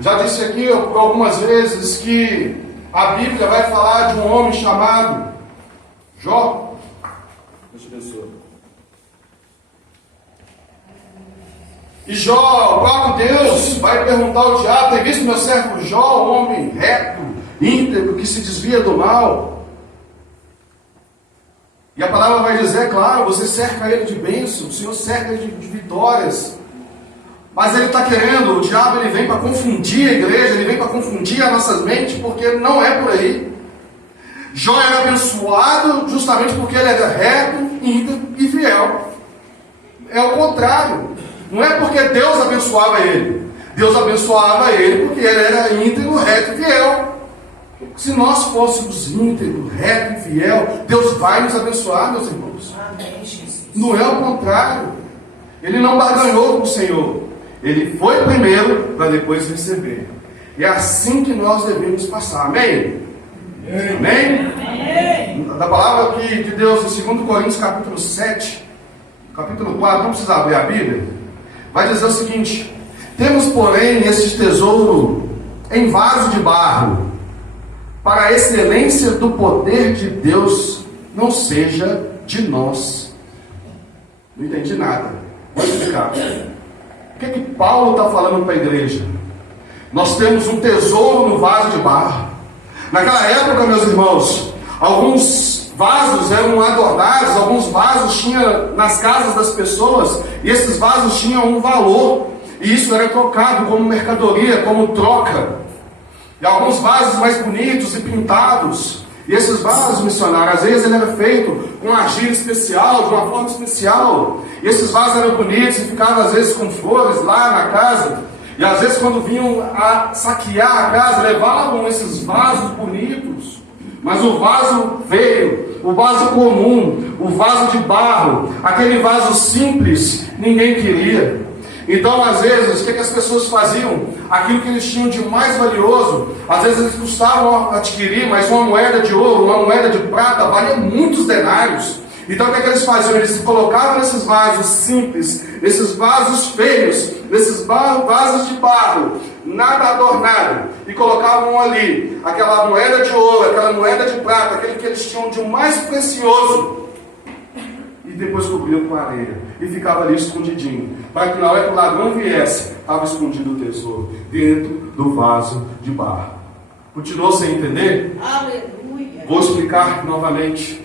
Já disse aqui por algumas vezes que a Bíblia vai falar de um homem chamado Jó. Deus te abençoe. E Jó, o próprio Deus, vai perguntar ao diabo: tem visto meu servo Jó, um homem reto, íntegro, que se desvia do mal? E a palavra vai dizer, claro, você cerca ele de bênção, o Senhor cerca ele de vitórias. Mas ele está querendo, o diabo ele vem para confundir a igreja, ele vem para confundir as nossas mentes, porque não é por aí. Jó era abençoado justamente porque ele era reto, íntegro e fiel. É o contrário. Não é porque Deus abençoava ele. Deus abençoava ele porque ele era íntegro, reto e fiel. Se nós fôssemos íntegro, reto e fiel, Deus vai nos abençoar, meus irmãos. Amém, Jesus. Não é o contrário. Ele não barganhou com o Senhor. Ele foi primeiro para depois receber. E é assim que nós devemos passar. Amém? Amém? Amém? Da palavra aqui de Deus, em 2 Coríntios capítulo 7, capítulo 4, não precisa abrir a Bíblia, vai dizer o seguinte: temos, porém, este tesouro em vaso de barro, para a excelência do poder de Deus não seja de nós. Não entendi nada. Vou explicar. O que Paulo está falando para a igreja? Nós temos um tesouro no vaso de barro. Naquela época, meus irmãos, alguns vasos eram adornados, alguns vasos tinham nas casas das pessoas, e esses vasos tinham um valor, e isso era trocado como mercadoria, como troca. E alguns vasos mais bonitos e pintados, e esses vasos, missionários, às vezes ele era feito com argila especial, de uma forma especial, e esses vasos eram bonitos e ficavam às vezes com flores lá na casa, e às vezes quando vinham a saquear a casa, levavam esses vasos bonitos, mas o vaso feio, o vaso comum, o vaso de barro, aquele vaso simples, ninguém queria. Então, às vezes, o que as pessoas faziam? Aquilo que eles tinham de mais valioso, às vezes eles custavam adquirir, mas uma moeda de ouro, uma moeda de prata, valia muitos denários. Então, o que eles faziam? Eles colocavam nesses vasos simples, nesses vasos feios, nesses vasos de barro, nada adornado, e colocavam ali aquela moeda de ouro, aquela moeda de prata, aquele que eles tinham de mais precioso, e depois cobriam com areia, e ficava ali escondidinho, para que na hora que o ladrão viesse, estava escondido o tesouro, dentro do vaso de barro. Continuou sem entender? Aleluia. Vou explicar novamente.